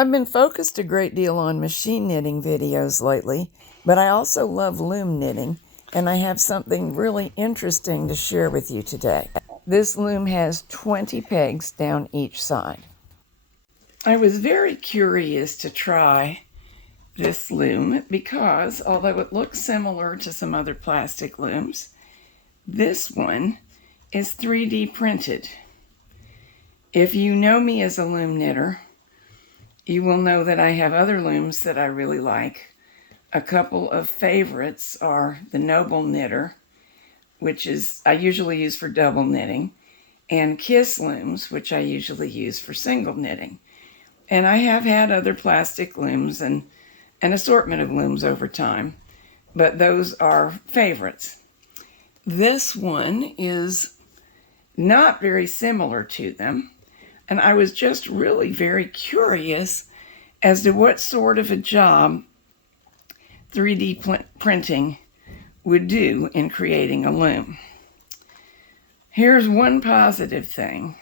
I've been focused a great deal on machine knitting videos lately, but I also love loom knitting, and I have something really interesting to share with you today. This loom has 20 pegs down each side. I was very curious to try this loom because, although it looks similar to some other plastic looms, this one is 3D printed. If you know me as a loom knitter, you will know that I have other looms that I really like. A couple of favorites are the Noble Knitter, which I usually use for double knitting, and Kiss looms, which I usually use for single knitting. And I have had other plastic looms and an assortment of looms over time, but those are favorites. This one is not very similar to them, and I was just really very curious as to what sort of a job 3D printing would do in creating a loom. Here's one positive thing.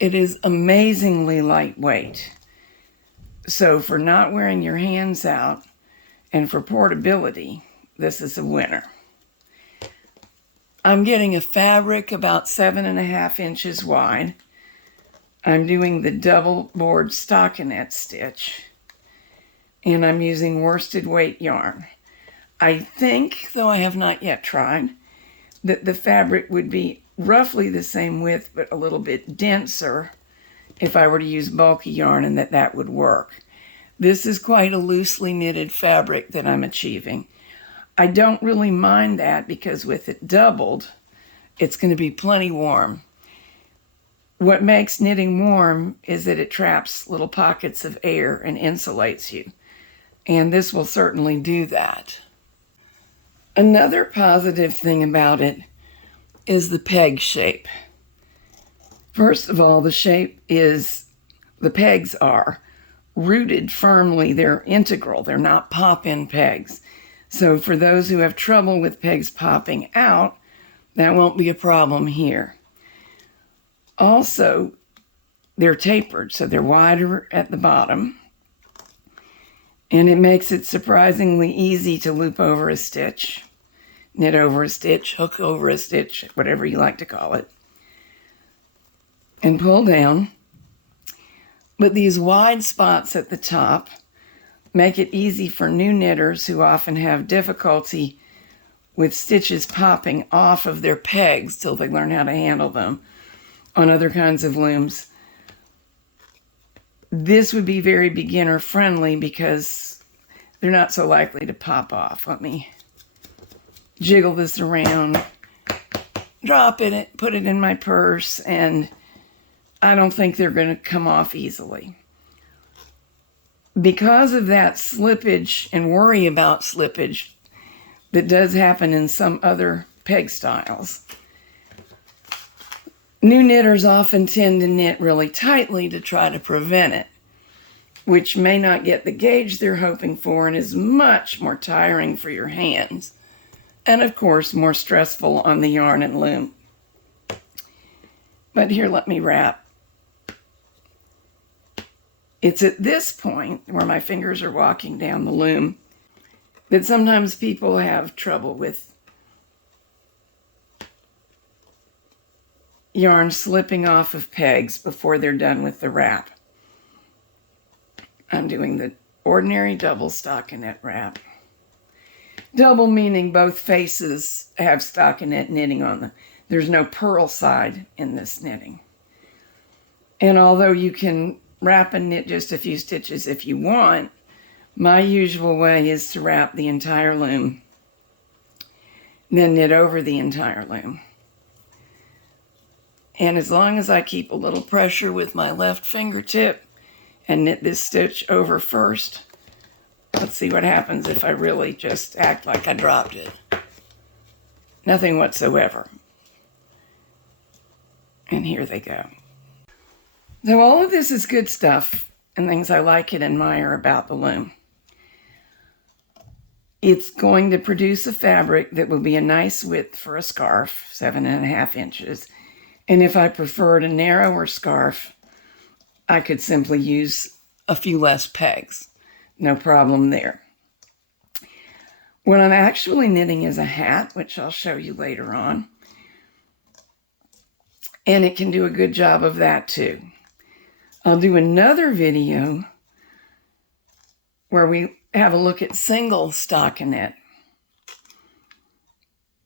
It is amazingly lightweight. So for not wearing your hands out and for portability, this is a winner. I'm getting a fabric about 7.5 inches wide. I'm doing the double board stockinette stitch, and I'm using worsted weight yarn. I think, though I have not yet tried, that the fabric would be roughly the same width but a little bit denser if I were to use bulky yarn, and that would work. This is quite a loosely knitted fabric that I'm achieving. I don't really mind that because with it doubled, it's going to be plenty warm. What makes knitting warm is that it traps little pockets of air and insulates you. And this will certainly do that. Another positive thing about it is the peg shape. First of all, the pegs are rooted firmly. They're integral. They're not pop-in pegs. So for those who have trouble with pegs popping out, that won't be a problem here. Also, they're tapered, so they're wider at the bottom, and it makes it surprisingly easy to loop over a stitch, knit over a stitch, hook over a stitch, whatever you like to call it, and pull down. But these wide spots at the top make it easy for new knitters who often have difficulty with stitches popping off of their pegs till they learn how to handle them on other kinds of looms. This would be very beginner friendly because they're not so likely to pop off. Let me jiggle this around, drop it, put it in my purse, and I don't think they're going to come off easily. Because of that slippage and worry about slippage that does happen in some other peg styles, new knitters often tend to knit really tightly to try to prevent it, which may not get the gauge they're hoping for and is much more tiring for your hands, and of course more stressful on the yarn and loom. But here, let me wrap. It's at this point where my fingers are walking down the loom that sometimes people have trouble with yarn slipping off of pegs before they're done with the wrap. I'm doing the ordinary double stockinette wrap. Double meaning both faces have stockinette knitting on them. There's no purl side in this knitting. And although you can wrap and knit just a few stitches if you want, my usual way is to wrap the entire loom, then knit over the entire loom. And as long as I keep a little pressure with my left fingertip and knit this stitch over first, let's see what happens if I really just act like I dropped it. Nothing whatsoever. And here they go. So all of this is good stuff and things I like and admire about the loom. It's going to produce a fabric that will be a nice width for a scarf, 7.5 inches. And if I preferred a narrower scarf, I could simply use a few less pegs. No problem there. What I'm actually knitting is a hat, which I'll show you later on. And it can do a good job of that too. I'll do another video where we have a look at single stockinette,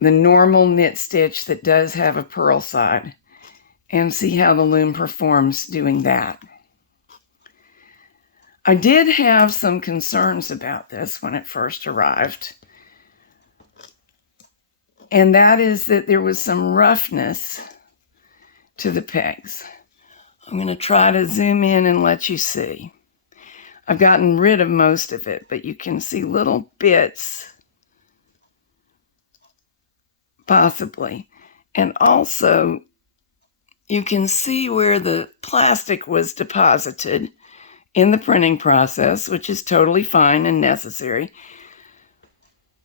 the normal knit stitch that does have a purl side, and see how the loom performs doing that. I did have some concerns about this when it first arrived, and that is that there was some roughness to the pegs. I'm going to try to zoom in and let you see. I've gotten rid of most of it, but you can see little bits, possibly. And also, you can see where the plastic was deposited in the printing process, which is totally fine and necessary.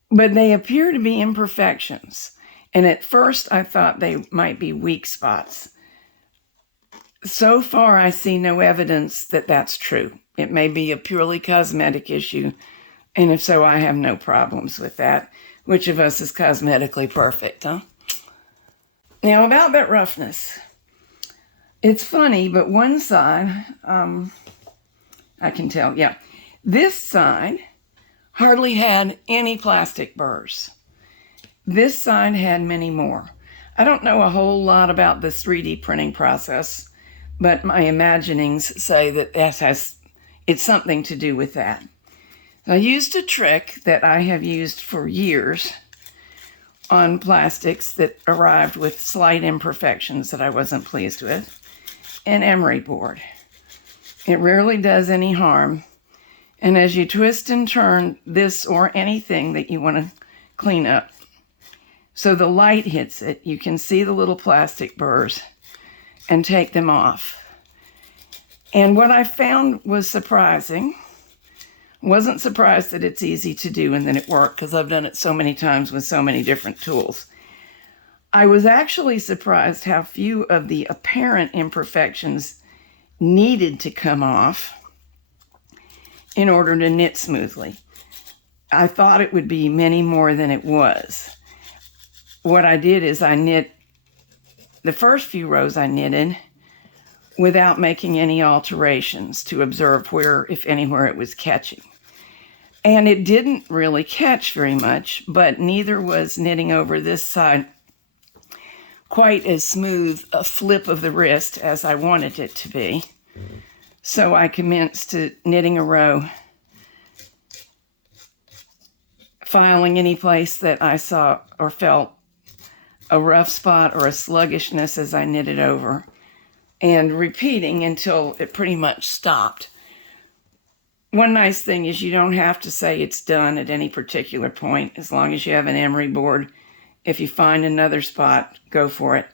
But they appear to be imperfections. And at first, I thought they might be weak spots. So far, I see no evidence that that's true. It may be a purely cosmetic issue, and if so, I have no problems with that. Which of us is cosmetically perfect, huh? Now, about that roughness. It's funny, but one side, I can tell, yeah. This side hardly had any plastic burrs. This side had many more. I don't know a whole lot about the 3D printing process, but my imaginings say that it's something to do with that. I used a trick that I have used for years on plastics that arrived with slight imperfections that I wasn't pleased with, an emery board. It rarely does any harm, and as you twist and turn this or anything that you want to clean up, so the light hits it, you can see the little plastic burrs and take them off. And what I found was surprising. Wasn't surprised that it's easy to do and that it worked, because I've done it so many times with so many different tools. I was actually surprised how few of the apparent imperfections needed to come off in order to knit smoothly. I thought it would be many more than it was. What I did is I knit the first few rows I knitted without making any alterations to observe where, if anywhere, it was catching. And it didn't really catch very much, but neither was knitting over this side quite as smooth a flip of the wrist as I wanted it to be. So I commenced to knitting a row, filing any place that I saw or felt a rough spot or a sluggishness as I knitted over, and repeating until it pretty much stopped. One nice thing is you don't have to say it's done at any particular point, as long as you have an emery board. If you find another spot, go for it.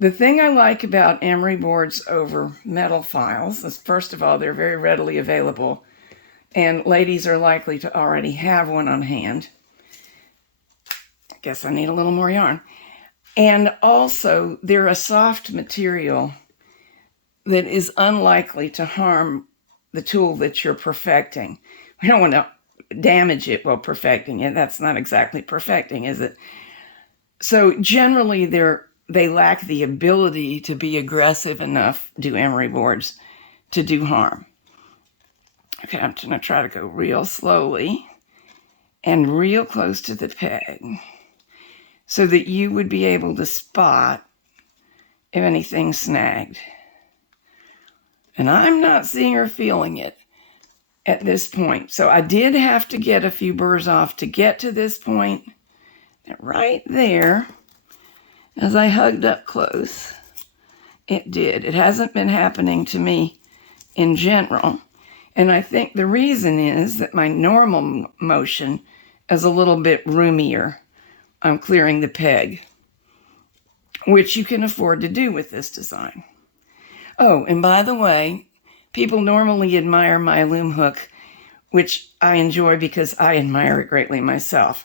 The thing I like about emery boards over metal files is, first of all, they're very readily available, and ladies are likely to already have one on hand. I guess I need a little more yarn. And also, they're a soft material that is unlikely to harm the tool that you're perfecting. We don't want to damage it while perfecting it. That's not exactly perfecting, is it? So generally, they lack the ability to be aggressive enough, do emery boards, to do harm. Okay, I'm going to try to go real slowly and real close to the peg so that you would be able to spot if anything snagged. And I'm not seeing or feeling it at this point. So I did have to get a few burrs off to get to this point. And right there, as I hugged up close, it did. It hasn't been happening to me in general. And I think the reason is that my normal motion is a little bit roomier. I'm clearing the peg, which you can afford to do with this design. Oh, and by the way, people normally admire my loom hook, which I enjoy because I admire it greatly myself.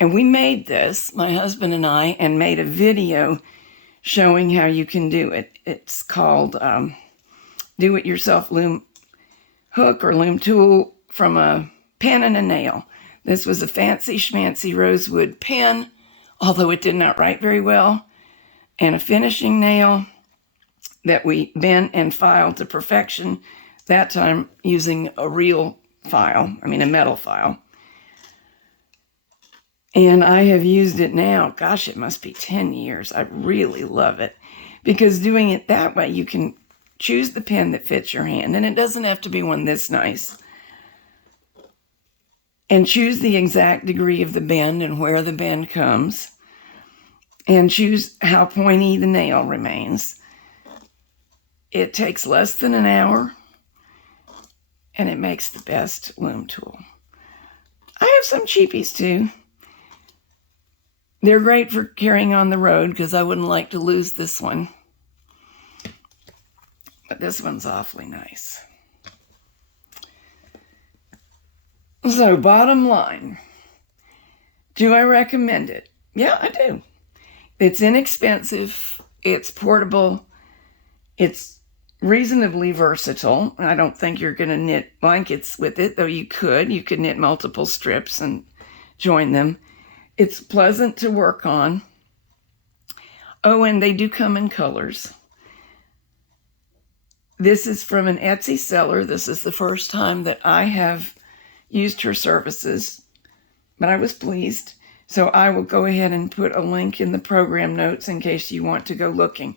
And we made this, my husband and I, and made a video showing how you can do it. It's called Do It Yourself Loom hook or loom tool from a pen and a nail. This was a fancy schmancy rosewood pen, although it did not write very well, and a finishing nail that we bent and filed to perfection, that time using a real file, a metal file. And I have used it now, gosh, it must be 10 years. I really love it because doing it that way, you can choose the pen that fits your hand, and it doesn't have to be one this nice. And choose the exact degree of the bend and where the bend comes. And choose how pointy the nail remains. It takes less than an hour, and it makes the best loom tool. I have some cheapies too. They're great for carrying on the road because I wouldn't like to lose this one. But this one's awfully nice. So, bottom line, do I recommend it? Yeah, I do. It's inexpensive, it's portable, it's reasonably versatile. I don't think you're going to knit blankets with it, though you could. You could knit multiple strips and join them. It's pleasant to work on. Oh, and they do come in colors. This is from an Etsy seller. This is the first time that I have used her services, but I was pleased. So I will go ahead and put a link in the program notes in case you want to go looking.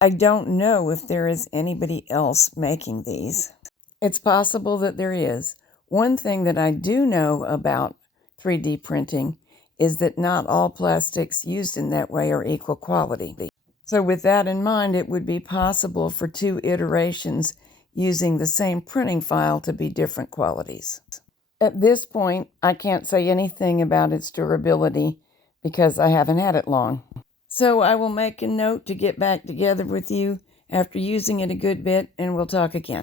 I don't know if there is anybody else making these. It's possible that there is. One thing that I do know about 3D printing is that not all plastics used in that way are equal quality. So with that in mind, it would be possible for 2 iterations using the same printing file to be different qualities. At this point, I can't say anything about its durability because I haven't had it long. So I will make a note to get back together with you after using it a good bit, and we'll talk again.